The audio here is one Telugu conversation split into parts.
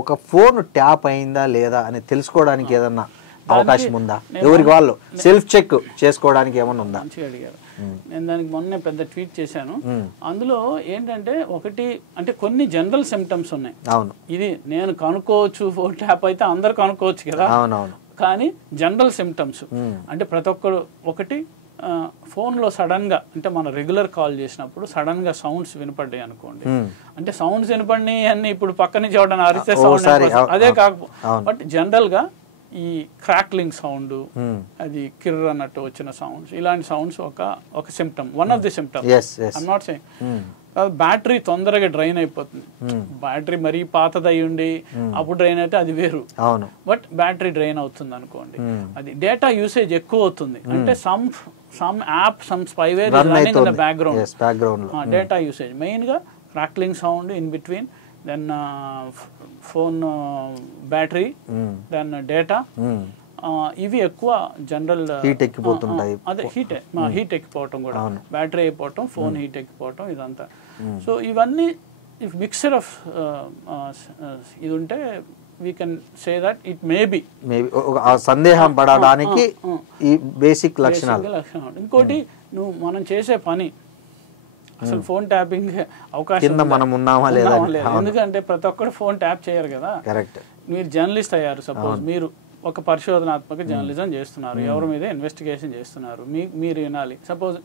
ఒక ఫోన్ ట్యాప్ అయిందా లేదా అని తెలుసుకోవడానికి ఏదన్నా అవకాశం ఉందా? ఎవరికి వాళ్ళు సెల్ఫ్ చెక్ చేసుకోవడానికి ఏమన్నా ఉందా? మంచిగా అడిగారు. నేను దానికి మొన్నే పెద్ద ట్వీట్ చేశాను. అందులో ఏంటంటే ఒకటి అంటే కొన్ని జనరల్ సిమ్టమ్స్ ఉన్నాయి. అవును, ఇది నేను కనుక్కోవచ్చు, ఫోన్ ట్యాప్ అయితే అందరు కనుక్కోవచ్చు కదా. అవునవును. కానీ జనరల్ సిమ్టమ్స్ అంటే ప్రతి ఒక్కరు ఒకటి ఫోన్లో సడన్గా అంటే మన రెగ్యులర్ కాల్ చేసినప్పుడు సడన్గా సౌండ్స్ వినపడ్డాయి అనుకోండి. అంటే సౌండ్స్ వినపడినాయి అన్ని ఇప్పుడు పక్క నుంచి ఎవడన్నా అరిస్తే సౌండ్ అదే కాకపో బట్ జనరల్గా ఈ క్రాక్లింగ్ సౌండ్, అది కిర్ర అన్నట్టు వచ్చిన సౌండ్స్, ఇలాంటి సౌండ్స్ ఒక symptom, one of the symptom. I'm not saying battery తొందరగా డ్రైన్ అయిపోతుంది. బ్యాటరీ మరీ పాతది అయి ఉండి అప్పుడు డ్రైన్ అయితే అది వేరు. బట్ బ్యాటరీ డ్రైన్ అవుతుంది అనుకోండి, అది డేటా యూసేజ్ ఎక్కువ అవుతుంది. అంటే some app, some spyware is running in the background. Yes, background. Data usage. Main ga crackling sound in between, then phone battery, then data. ఇవి ఎక్కువ జనరల్ హీట్ ఎక్కిపోతుంటాయి. అదే హీట్ ఎక్కిపోవటం కూడా, బ్యాటరీ అయిపోవటం, ఫోన్ హీట్ ఎక్కిపోవటం, ఇదంతా. సో ఇవన్నీ మిక్సర్ ఆఫ్ ఇది ఉంటే we can say that it may be సందేహం పడడానికి ఈ బేసిక్ లక్షణాలు. ఇంకోటి నువ్వు మనం చేసే పని అసలు ఫోన్ ట్యాపింగ్ అవకాశం మనం ఉన్నామా లేదా, ఎందుకంటే ప్రతి ఒక్కరు ఫోన్ ట్యాప్ చేయరు కదా. కరెక్ట్. మీరు జర్నలిస్ట్ అయ్యారు, సపోజ్ మీరు ఒక పరిశోధనాత్మక జర్నలిజం చేస్తున్నారు, ఎవరి మీద ఇన్వెస్టిగేషన్ చేస్తున్నారు, మీరు వినాలి. సపోజ్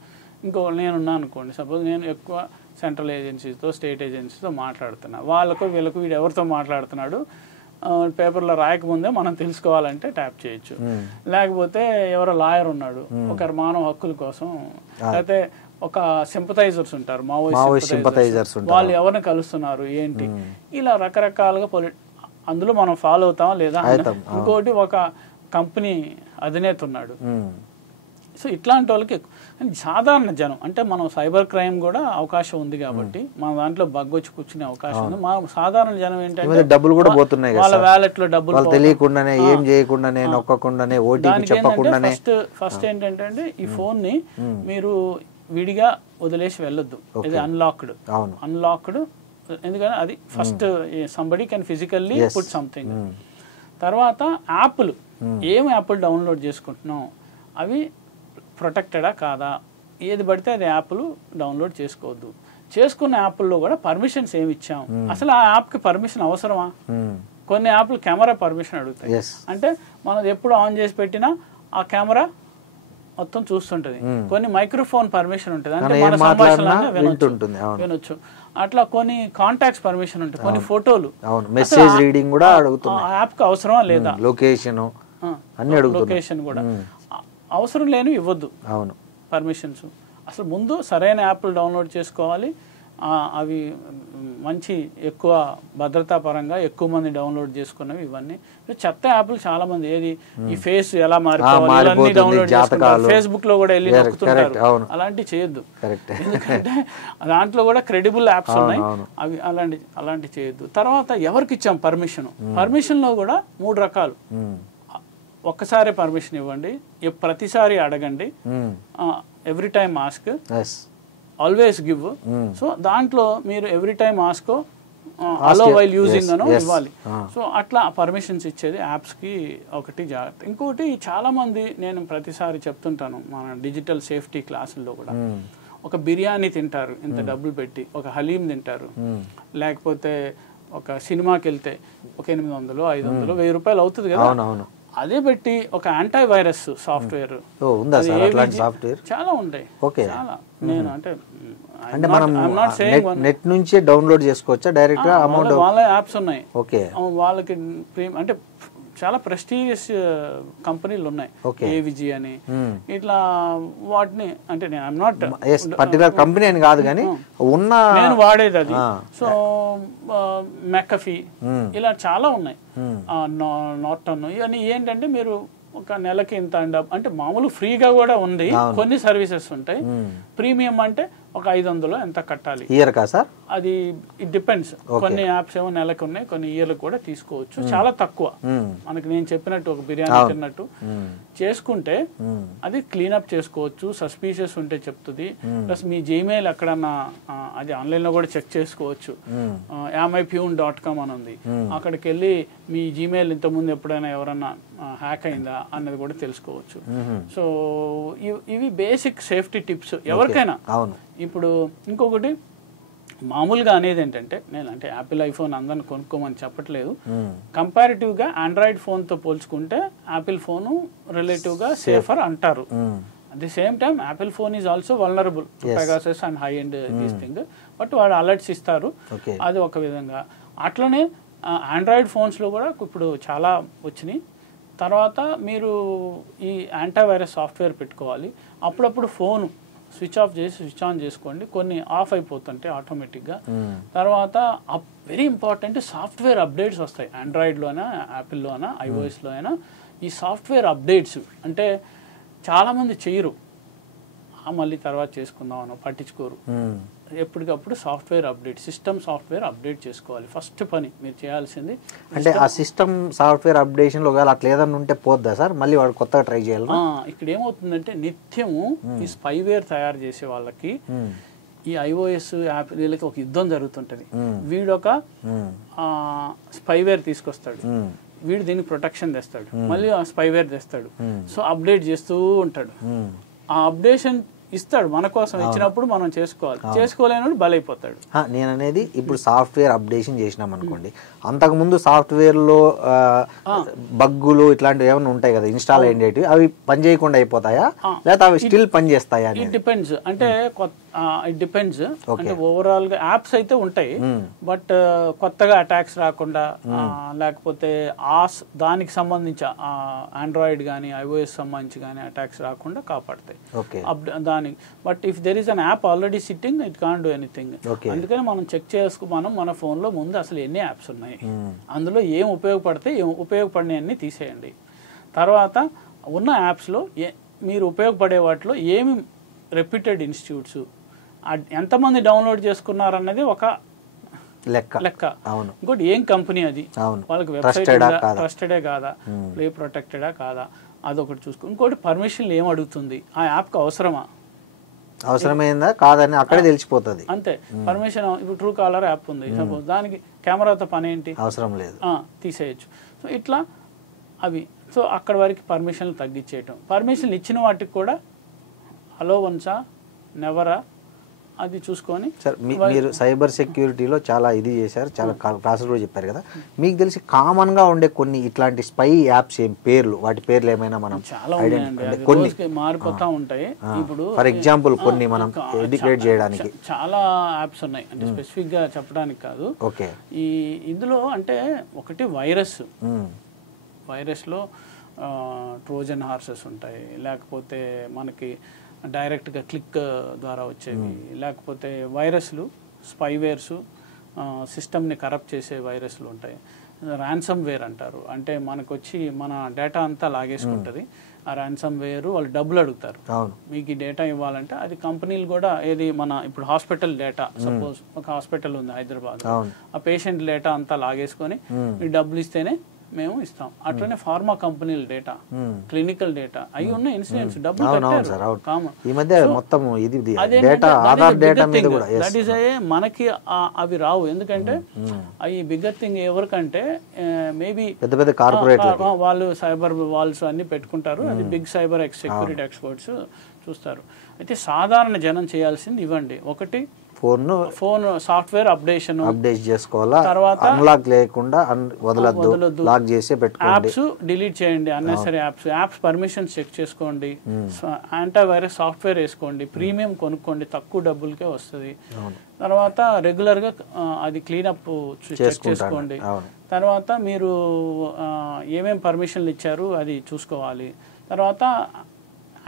నేనున్నాను అనుకోండి, సపోజ్ నేను ఎక్కువ సెంట్రల్ ఏజెన్సీస్తో స్టేట్ ఏజెన్సీతో మాట్లాడుతున్నా, వీళ్ళకు వీడు ఎవరితో మాట్లాడుతున్నాడు పేపర్లో రాయకముందే మనం తెలుసుకోవాలంటే ట్యాప్ చేయొచ్చు. లేకపోతే ఎవరో లాయర్ ఉన్నాడు ఒక మానవ హక్కుల కోసం, లేకపోతే ఒక సింపథైజర్స్ ఉంటారు, మావోయిస్ట్ సింపథైజర్స్, వాళ్ళు ఎవరిని కలుస్తున్నారు ఏంటి, ఇలా రకరకాలుగా అందులో మనం ఫాలో అవుతామా లేదా. ఇంకోటి ఒక కంపెనీ అధినేత ఉన్నాడు, సో ఇట్లాంటి వాళ్ళకి సాధారణ జనం అంటే మనం సైబర్ క్రైమ్ కూడా అవకాశం ఉంది కాబట్టి మన దాంట్లో బగ్ వచ్చి కూర్చునే అవకాశం ఉంది. మా సాధారణ జనం ఏంటంటే డబ్బులు కూడా పోతున్నాయి, వాళ్ళ వ్యాలెట్ లో డబ్బులు తెలియకుండానే, ఏం చేయకుండానే, నొక్కకుండానే, ఓటీపీ చెప్పకుండానే. ఫస్ట్ ఏంటంటే ఈ ఫోన్ ని మీరు విడిగా వదిలేసి వెళ్ళొద్దు, ఇది అన్లాక్డ్. ఎందుకంటే అది first somebody can physically put something. తర్వాత యాప్లు, ఏం యాప్లు డౌన్లోడ్ చేసుకుంటున్నాం అవి ప్రొటెక్టెడా కాదా, ఏది పడితే అది యాప్లు డౌన్లోడ్ చేసుకోవద్దు. చేసుకున్న యాప్ల్లో కూడా పర్మిషన్స్ ఏమి ఇచ్చాం, అసలు ఆ యాప్కి పర్మిషన్ అవసరమా. కొన్ని యాప్లు కెమెరా పర్మిషన్ అడుగుతాయి, అంటే మనం ఎప్పుడు ఆన్ చేసి పెట్టినా ఆ కెమెరా మొత్తం చూస్తుంటది. కొన్ని మైక్రోఫోన్ పర్మిషన్ ఉంటుంది, అంటే మన సంభాషణ వినొచ్చు. అట్లా కొన్ని కాంటాక్ట్స్ పర్మిషన్ ఉంటుంది, కొన్ని ఫోటోలు, మెసేజ్ రీడింగ్ కూడా అడుగుతుంది. ఆ యాప్ కి అవసరమా లేదా, లొకేషన్ కూడా అవసరం లేని ఇవ్వద్దు పర్మిషన్స్. అసలు ముందు సరైన యాప్లు డౌన్లోడ్ చేసుకోవాలి, అవి మంచి ఎక్కువ భద్రతా పరంగా ఎక్కువ మంది డౌన్లోడ్ చేసుకున్నవి. ఇవన్నీ చెత్త యాప్లు చాలా మంది, ఏది ఈ ఫేస్ ఎలా మారిపోవాలి డౌన్లోడ్ చేసుకుంటారు, ఫేస్బుక్ లో కూడా వెళ్ళి నొక్కుతుంటారు. అలాంటివి చేయొద్దు, ఎందుకంటే దాంట్లో కూడా క్రెడిబుల్ యాప్స్ ఉన్నాయి, అవి అలాంటి చేయొద్దు. తర్వాత ఎవరికి ఇచ్చాం పర్మిషన్ లో కూడా 3 రకాలు. ఒక్కసారి పర్మిషన్ ఇవ్వండి, ప్రతిసారి అడగండి, every time ask, always give. So దాంట్లో మీరు ఎవ్రీ టైమ్ ఆస్క్, అలో వైల్ యూజింగ్ అనో ఇవ్వాలి. సో అట్లా పర్మిషన్స్ ఇచ్చేది యాప్స్ కి ఒకటి జాగ్రత్త. ఇంకోటి చాలా మంది, నేను ప్రతిసారి చెప్తుంటాను మన డిజిటల్ సేఫ్టీ క్లాసుల్లో కూడా, ఒక బిర్యానీ తింటారు ఇంత డబ్బులు పెట్టి, ఒక హలీం తింటారు, లేకపోతే ఒక సినిమాకి వెళ్తే ఒక 800, 500, 1000 రూపాయలు అవుతుంది కదా. అదే పెట్టి ఒక యాంటీవైరస్ సాఫ్ట్వేర్ చాలా ఉంటాయి, చాలా. నేను అంటే మనం నెట్ నుంచి డౌన్లోడ్ చేసుకోవచ్చా డైరెక్ట్ గా? అమౌంట్ వాళ్ళ యాప్స్ ఉన్నాయి, వాళ్ళకి అంటే చాలా ప్రెస్టీజియస్ కంపెనీలు ఉన్నాయి, ఏవిజీ అని, ఇట్లా వాటిని. అంటే నేను ఐఎమ్ నాట్ పర్టికులర్ కంపెనీ అని కాదు కానీ నేను వాడేది అది. సో మెకఫీ ఇలా చాలా ఉన్నాయి, నార్టన్, ఇవన్నీ ఏంటంటే మీరు ఒక నెలకి ఇంత అంటే మామూలు ఫ్రీగా కూడా ఉంది, కొన్ని సర్వీసెస్ ఉంటాయి. ప్రీమియం అంటే ఒక 500 ఎంత కట్టాలి ఇయర్ కా సార్? అది ఇట్ డిపెండ్స్. కొన్ని యాప్స్ ఏమో నెలకు ఉన్నాయి, కొన్ని ఇయర్లు కూడా తీసుకోవచ్చు. చాలా తక్కువ మనకి నేను చెప్పినట్టు ఒక బిర్యానీ తిన్నట్టు చేసుకుంటే అది క్లీనప్ చేసుకోవచ్చు. సస్పీషియస్ ఉంటే చెప్తుంది. ప్లస్ మీ జీమెయిల్ ఎక్కడన్నా అది ఆన్లైన్ లో కూడా చెక్ చేసుకోవచ్చు. amipune.com అని ఉంది, అక్కడికి వెళ్ళి మీ జీమెయిల్ ఇంతకుముందు ఎప్పుడైనా ఎవరన్నా హ్యాక్ అయిందా అన్నది కూడా తెలుసుకోవచ్చు. సో ఇవి బేసిక్ సేఫ్టీ టిప్స్ ఎవరికైనా. ఇప్పుడు ఇంకొకటి మామూలుగా అనేది ఏంటంటే, నేను అంటే యాపిల్ ఐఫోన్ అందరిని కొనుక్కోమని చెప్పట్లేదు. కంపారిటివ్ గా ఆండ్రాయిడ్ ఫోన్ తో పోల్చుకుంటే యాపిల్ ఫోన్ రిలేటివ్ గా సేఫర్ అంటారు. At the same time Apple phone is also vulnerable to Pegasus and high end these thing. But వాళ్ళు అలర్ట్స్ ఇస్తారు, అది ఒక విధంగా. అట్లనే ఆండ్రాయిడ్ ఫోన్స్ లో కూడా ఇప్పుడు చాలా వచ్చినాయి. తర్వాత మీరు ఈ యాంటీవైరస్ సాఫ్ట్వేర్ పెట్టుకోవాలి. అప్పుడప్పుడు ఫోన్ స్విచ్ ఆఫ్ చేసి స్విచ్ ఆన్ చేసుకోండి, కొన్ని ఆఫ్ అయిపోతుంటాయి ఆటోమేటిక్గా. తర్వాత వెరీ ఇంపార్టెంట్ సాఫ్ట్వేర్ అప్డేట్స్ వస్తాయి, ఆండ్రాయిడ్లో అయినా యాపిల్లో అయినా ఐఓఎస్లో అయినా. ఈ సాఫ్ట్వేర్ అప్డేట్స్ అంటే చాలామంది చేయరు, మళ్ళీ తర్వాత చేసుకుందామని పట్టించుకోరు. ఎప్పటికప్పుడు software update, system software update చేసుకోవాలి. ఫస్ట్ పని మీరు చేయాల్సింది. అంటే ఆ సిస్టమ్ సాఫ్ట్వేర్ అప్డేషన్ ఒకవేళ అట్లా ఏదైనా ఉంటే పోద్దా సార్, మళ్ళీ వాడు కొత్తగా ట్రై చేయాలి? ఇక్కడ ఏమవుతుందంటే నిత్యము ఈ స్పైవేర్ తయారు చేసే వాళ్ళకి ఈ ఐఓఎస్ యాప్ వీళ్ళకి ఒక యుద్ధం జరుగుతుంటది. వీడొక స్పైవేర్ తీసుకొస్తాడు, వీడు దీనికి ప్రొటెక్షన్ తెస్తాడు, మళ్ళీ ఆ స్పైవేర్ తెస్తాడు. సో అప్డేట్ చేస్తూ ఉంటాడు. ఆ అప్డేషన్ ఇస్తాడు మన కోసం, ఇచ్చినప్పుడు మనం చేసుకోవాలి, చేసుకోలేనప్పుడు బలైపోతాడు. నేను అనేది ఇప్పుడు సాఫ్ట్వేర్ అప్డేషన్ చేసినాం అనుకోండి, అంతకుముందు సాఫ్ట్వేర్ లో బగ్గులు ఇట్లాంటివి ఏమైనా ఉంటాయి కదా ఇన్స్టాల్ అయ్యేటివి, అవి పని చేయకుండా అయిపోతాయా లేకపోతే అవి స్టిల్ పని చేస్తాయా? It depends. అంటే ఇట్ డిపెండ్స్. అంటే ఓవరాల్ గా యాప్స్ అయితే ఉంటాయి, బట్ కొత్తగా అటాక్స్ రాకుండా, లేకపోతే దానికి సంబంధించి ఆండ్రాయిడ్ కానీ ఐఓఎస్ సంబంధించి కానీ అటాక్స్ రాకుండా కాపాడతాయి దానికి. But if there is an app already sitting, it can't do anything. అందుకని మనం చెక్ మనం మన ఫోన్ లో ముందు అసలు ఎన్ని యాప్స్ ఉన్నాయి, అందులో ఏం ఉపయోగపడతాయి, ఉపయోగపడిన అన్ని తీసేయండి. తర్వాత ఉన్న యాప్స్ లో మీరు ఉపయోగపడే వాటిలో ఏమి రెప్యూటెడ్ ఇన్స్టిట్యూట్స్, ఎంతమంది డౌన్లోడ్ చేసుకున్నారన్నది ఒక లెక్క. ఇంకోటి ఏం కంపెనీ అది, వాళ్ళకి వెబ్సైట్ ట్రస్టెడే కాదా, ప్లే ప్రొటెక్టెడా కాదా, అదొకటి చూసుకో. ఇంకోటి పర్మిషన్లు ఏం అడుగుతుంది, ఆ యాప్కి అవసరమైందా కాదని అక్కడే తెలిసిపోతుంది అంతే. పర్మిషన్ ఇప్పుడు ట్రూ కాలర్ యాప్ ఉంది సపోజ్, దానికి కెమెరాతో పని ఏంటి, అవసరం లేదు, తీసేయచ్చు. సో ఇట్లా అవి. సో అక్కడ వరకు పర్మిషన్లు తగ్గించేయటం. పర్మిషన్లు ఇచ్చిన వాటికి కూడా హలో వన్సా నెవరా అది చూసుకొని. సార్ మీరు సైబర్ సెక్యూరిటీలో చాలా ఇది చేశారు, చాలా క్లాసులు కూడా చెప్పారు కదా, మీకు తెలిసి కామన్ గా ఉండే కొన్ని ఇట్లాంటి స్పై యాప్స్ ఏం పేర్లు, వాటి పేర్లు ఏమైనా మనం చాలా కొన్ని మారిపోతా ఉంటాయి. ఇప్పుడు ఫర్ ఎగ్జాంపుల్ కొన్ని మనం ఎడ్యుకేట్ చేయడానికి చాలా యాప్స్ ఉన్నాయి, అంటే స్పెసిఫిక్ గా చెప్పడానికి కాదు. ఓకే. ఇందులో అంటే ఒకటి వైరస్ లో ట్రోజన్ హార్సెస్ ఉంటాయి, లేకపోతే మనకి డైరెక్ట్గా క్లిక్ ద్వారా వచ్చేవి, లేకపోతే వైరస్లు, స్పైవేర్స్, సిస్టమ్ని కరప్ట్ చేసే వైరస్లు ఉంటాయి. ర్యాన్సమ్ వేర్ అంటారు, అంటే మనకు వచ్చి మన డేటా అంతా లాగేసుకుంటుంది. ఆ ర్యాన్సమ్ వేర్ వాళ్ళు డబ్బులు అడుగుతారు, మీకు ఈ డేటా ఇవ్వాలంటే. అది కంపెనీలు కూడా ఏది మన ఇప్పుడు హాస్పిటల్ డేటా, సపోజ్ ఒక హాస్పిటల్ ఉంది హైదరాబాద్, ఆ పేషెంట్ డేటా అంతా లాగేసుకొని మీరు డబ్బులు ఇస్తేనే మేము ఇస్తాం. అట్లనే ఫార్మా కంపెనీల డేటా, క్లినికల్ డేటా, అవి ఉన్న ఇన్సిడెంట్స్ డబ్బులు మనకి అవి రావు. ఎందుకంటే అవి బిగ్గర్ థింగ్ ఎవరికంటే మేబీ వాళ్ళు సైబర్ వాల్స్ అన్ని పెట్టుకుంటారు, అది బిగ్ సైబర్ సెక్యూరిటీ ఎక్స్పర్ట్స్ చూస్తారు. అయితే సాధారణ జనం చేయాల్సింది ఇవ్వండి. ఒకటి ఫోన్ సాఫ్ట్వేర్ అప్డేట్ చేసుకోవాలా, తర్వాత అన్లాక్ లేకుండా వదలొద్దు, లాక్ చేసి పెట్టుకోండి. యాప్స్ డిలీట్ చేయండి, అన్నెసరీ యాప్స్ పర్మిషన్స్ చెక్ చేసుకోండి, యాంటీవైరస్ సాఫ్ట్వేర్ వేసుకోండి, ప్రీమియం కొనుక్కోండి, తక్కువ డబ్బులకే వస్తుంది. తర్వాత రెగ్యులర్ గా అది క్లీనప్ చెక్ చేసుకోండి. తర్వాత మీరు ఏమేం పర్మిషన్లు ఇచ్చారు అది చూసుకోవాలి. తర్వాత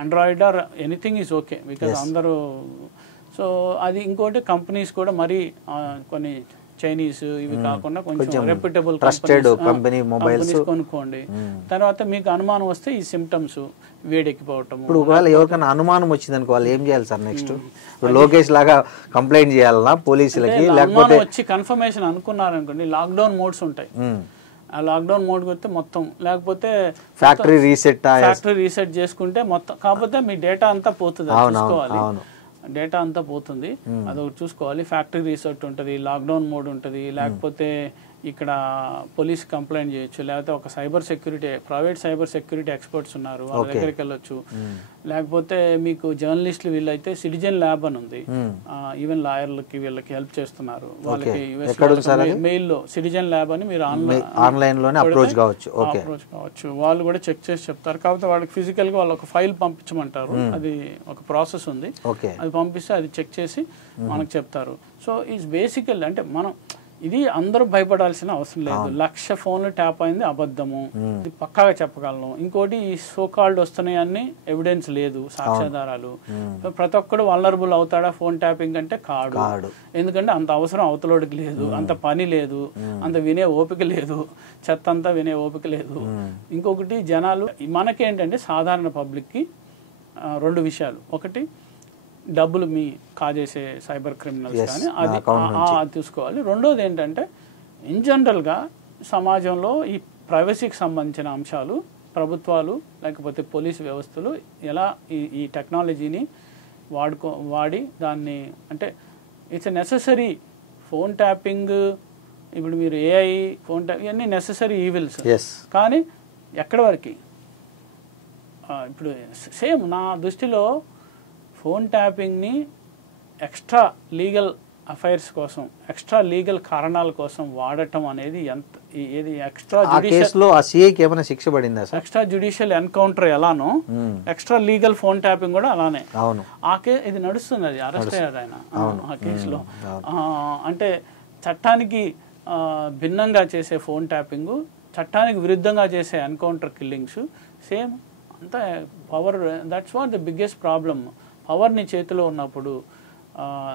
Android or anything is okay, because అందరూ. సో అది ఇంకోటి కంపెనీస్ కూడా మరి కొన్ని చైనీస్ ఇవి కాకుండా కొంచెం రెప్యూటబుల్ ట్రస్టెడ్ కంపెనీ మొబైల్స్ కొనుక్కోండి. తర్వాత మీకు అనుమానం వస్తే ఈ సిమ్టమ్స్ వేడెక్కిపోవటం. ఇప్పుడు ఒకవేళ ఎవరికైనా అనుమానం వచ్చింది అనుకో, వాళ్ళు ఏం చేయాలి సార్ నెక్స్ట్? ఇప్పుడు లోకేష్ లాగా కంప్లైంట్ చేయాలన్నా పోలీసులకి, లేకపోతే వచ్చి కన్ఫర్మేషన్ అనుకున్నారనుకోండి, లాక్డౌన్ మోడ్స్ ఉంటాయి. ఆ లాక్డౌన్ మోడ్ కొడితే మొత్తం, లేకపోతే ఫ్యాక్టరీ రీసెట్ చేసుకుంటే మొత్తం. కాకపోతే మీ డేటా అంతా పోతుంది, చూసుకోవాలి. డేటా అంతా పోతుంది, అదొకటి చూసుకోవాలి. ఫ్యాక్టరీ రీసెట్ ఉంటుంది, లాక్డౌన్ మోడ్ ఉంటుంది, లేకపోతే ఇక్కడ పోలీస్ కంప్లైంట్ చేయొచ్చు, లేకపోతే ఒక ప్రైవేట్ సైబర్ సెక్యూరిటీ ఎక్స్పర్ట్స్ ఉన్నారు, వాళ్ళ దగ్గరికి వెళ్ళొచ్చు. లేకపోతే మీకు జర్నలిస్టులు వీళ్ళైతే సిటిజన్ ల్యాబ్ అని ఉంది, ఈవెన్ లాయర్లకి వీళ్ళకి హెల్ప్ చేస్తున్నారు. వాళ్ళకి మెయిల్లో సిటిజన్ ల్యాబ్ అని మీరు ఆన్లైన్ లోనే అప్రోచ్ కావచ్చు. వాళ్ళు కూడా చెక్ చేసి చెప్తారు. కాకపోతే వాళ్ళకి ఫిజికల్ గా వాళ్ళు ఒక ఫైల్ పంపించమంటారు, అది ఒక ప్రాసెస్ ఉంది, అది పంపిస్తే అది చెక్ చేసి మనకు చెప్తారు. సో ఈజ్ బేసికల్ అంటే మనం ఇది అందరూ భయపడాల్సిన అవసరం లేదు. 1,00,000 ఫోన్లు ట్యాప్ అయింది అబద్ధము, ఇది పక్కాగా చెప్పగలను. ఇంకోటి ఈ సోకాల్డ్ వస్తున్నాయని ఎవిడెన్స్ లేదు, సాక్ష్యాధారాలు. ప్రతి ఒక్కడు వల్నరబుల్ అవుతాడా ఫోన్ ట్యాపింగ్ అంటే? కాడు. ఎందుకంటే అంత అవసరం అవతలోడికి లేదు, అంత పని లేదు, అంత వినే ఓపిక లేదు, చెత్త అంతా వినే ఓపిక లేదు. ఇంకొకటి జనాలు మనకేంటంటే సాధారణ పబ్లిక్కి 2 విషయాలు. ఒకటి డబ్బులు మీ కాజేసే సైబర్ క్రిమినల్స్ కానీ అది తీసుకోవాలి. రెండోది ఏంటంటే ఇన్ జనరల్గా సమాజంలో ఈ ప్రైవసీకి సంబంధించిన అంశాలు ప్రభుత్వాలు లేకపోతే పోలీసు వ్యవస్థలు ఎలా ఈ టెక్నాలజీని వాడి దాన్ని, అంటే it's a necessary. Phone tapping, ఇప్పుడు మీరు ఏఐ, ఫోన్ ట్యాప్ ఇవన్నీ నెససరీ ఈవిల్స్. కానీ ఎక్కడి వరకు? ఇప్పుడు సేమ్ నా దృష్టిలో ఫోన్ ట్యాపింగ్ని ఎక్స్ట్రా లీగల్ అఫైర్స్ కోసం, ఎక్స్ట్రా లీగల్ కారణాల కోసం వాడటం అనేది ఏది ఎక్స్ట్రా జ్యుడిషియల్ ఎన్కౌంటర్ ఎలానో ఎక్స్ట్రా లీగల్ ఫోన్ ట్యాపింగ్ కూడా అలానే. ఇది నడుస్తుంది, అది అరెస్ట్ అయ్యారు ఆయన ఆ కేసులో. అంటే చట్టానికి భిన్నంగా చేసే ఫోన్ ట్యాపింగ్, చట్టానికి విరుద్ధంగా చేసే ఎన్కౌంటర్ కిల్లింగ్స్ సేమ్ అంతా power. That's what the biggest problem. Power నీ చేతిలో ఉన్నప్పుడు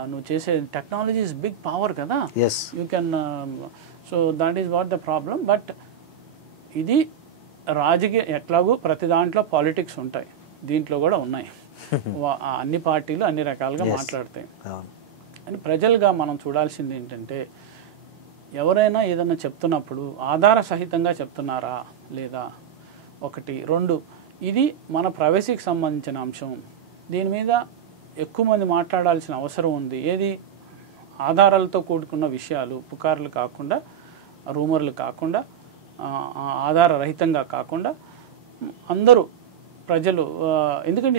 నువ్వు చేసే టెక్నాలజీ ఇస్ బిగ్ పవర్ కదా, you can. So that is what the problem. But ఇది రాజకీయ, ఎట్లాగూ ప్రతి దాంట్లో పాలిటిక్స్ ఉంటాయి, దీంట్లో కూడా ఉన్నాయి. అన్ని పార్టీలు అన్ని రకాలుగా మాట్లాడతాయి. అని ప్రజలుగా మనం చూడాల్సింది ఏంటంటే, ఎవరైనా ఏదైనా చెప్తున్నప్పుడు ఆధార సహితంగా చెప్తున్నారా లేదా, 1. 2, ఇది మన ప్రైవసీకి సంబంధించిన అంశం, దీని మీద ఎక్కువ మంది మాట్లాడాల్సిన అవసరం ఉంది. ఏది ఆధారాలతో కూడుకున్న విషయాలు, పుకార్లు కాకుండా, రూమర్లు కాకుండా, ఆధార రహితంగా కాకుండా అందరూ ప్రజలు, ఎందుకంటే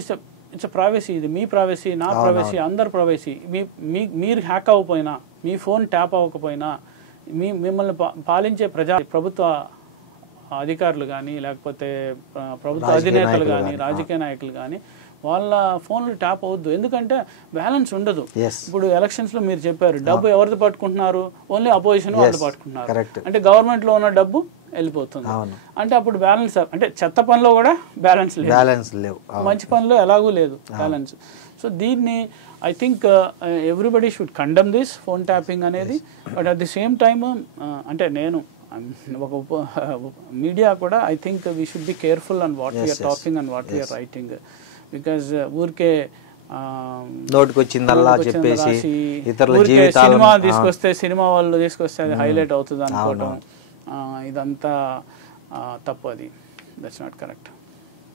ఇట్స్ ప్రైవసీ, ఇది మీ ప్రైవసీ, నా ప్రైవసీ, అందరు ప్రైవసీ. మీరు హ్యాక్ అవ్వకపోయినా, మీ ఫోన్ ట్యాప్ అవ్వకపోయినా, మిమ్మల్ని పాలించే ప్రభుత్వ అధికారులు కానీ, లేకపోతే ప్రభుత్వ అధినేతలు కానీ, రాజకీయ నాయకులు కానీ వాళ్ళ ఫోన్లు ట్యాప్ అవద్దు. ఎందుకంటే బ్యాలెన్స్ ఉండదు. ఇప్పుడు ఎలక్షన్స్ లో మీరు చెప్పారు, డబ్బు ఎవరిది పట్టుకుంటున్నారు? ఓన్లీ అపోజిషన్ వాళ్ళు పట్టుకుంటున్నారు. అంటే గవర్నమెంట్ లో ఉన్న డబ్బు వెళ్ళిపోతుంది. అంటే అప్పుడు బ్యాలెన్స్, అంటే చెత్త పనిలో కూడా బ్యాలెన్స్ లేవు, మంచి పనిలో ఎలాగూ లేదు బ్యాలెన్స్. సో దీన్ని I think everybody should condemn this phone tapping అనేది. But at the same time అంటే నేను ఒక మీడియా కూడా I think we should be careful and what we are talking and what we are writing. Because ఊరికే నోటికొచ్చిందల్లా చెప్పేసి సినిమా తీసుకొస్తే, సినిమా వాళ్ళు తీసుకొస్తే అది హైలైట్ అవుతుంది అనుకోవటం, ఇదంతా తప్పు. అది దట్స్ నాట్ కరెక్ట్.